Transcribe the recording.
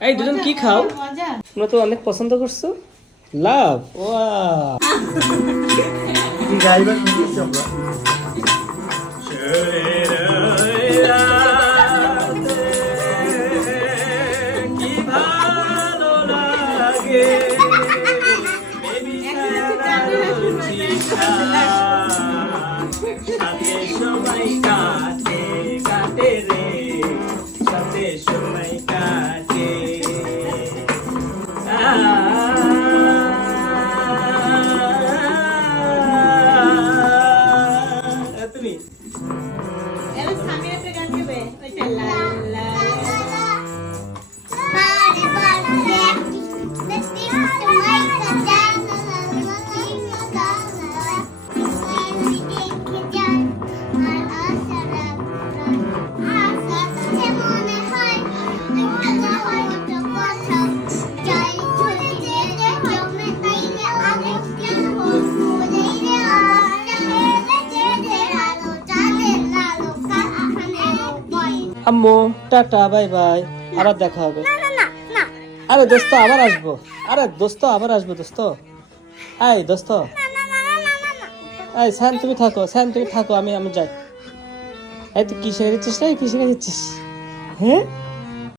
এই দুজন কি খাও? তোমরা তো অনেক পছন্দ করছো। লাভ, ওয়াও। কি গাইবার শুনতেছি আমরা। কি ভালো লাগে সাথে সময় কাটে কাটে রে, সাথে সময় কাটে। তুমি এবার সামনে একটা গান গাবে, ওইটা লা লা আম্মু টাটা বাই বাই, আবার দেখা হবে। আরে দোস্ত আবার আসবো, আরে দোস্ত আবার আসবো দোস্ত। এই দোস্ত, এই স্যান তুমি থাকো, স্যান তুমি থাকো, আমি যাই। এই তুই কি শিখে দিচ্ছিস রে, কি শিখে দিচ্ছিস? হ্যাঁ